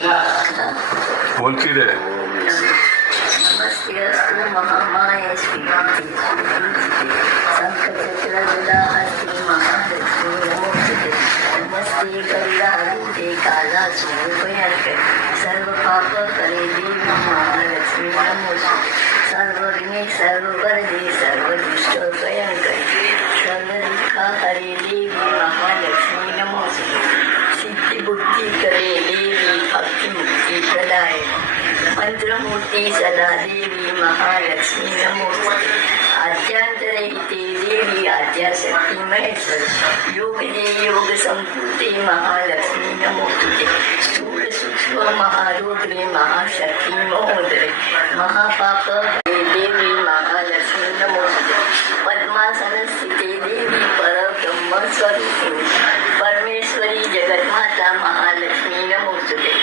बोल की रे. नमस्ते अस्तु महामाये श्रीमती शंखचक्रगदाहस्ते महालक्ष्मी नमोस्तुते. नमस्ते करुणारूपे कालासुभयंकर सर्व पाप करे देवी महालक्ष्मी नमोस्तुते. सर्व विघ्ने सर्व वरदे सर्व दुष्ट भयंकर सर्व दुःख हरे देवी महालक्ष्मी नमोस्तुते. सिद्धि बुद्धि करे देवी भक्ति मुक्ति प्रदाय मंत्रमूर्ती सदा देवी महालक्ष्मी नमोस्तुते. आद्यांतरहिते देवी आद्याशक्ती महेश्वर योग दे योग संपूर्ते महालक्ष्मी नमोस्तुते. स्थूल सूक्ष्म महारुद्रे महाशक्ती महोदरे महापाप देवी महालक्ष्मी नमोस्तुते. पद्मासन स्थिते देवी परब्रह्म स्वरूपिणी परमेश्वरी जगन्माता महालक्ष्मी नमोस्तुते.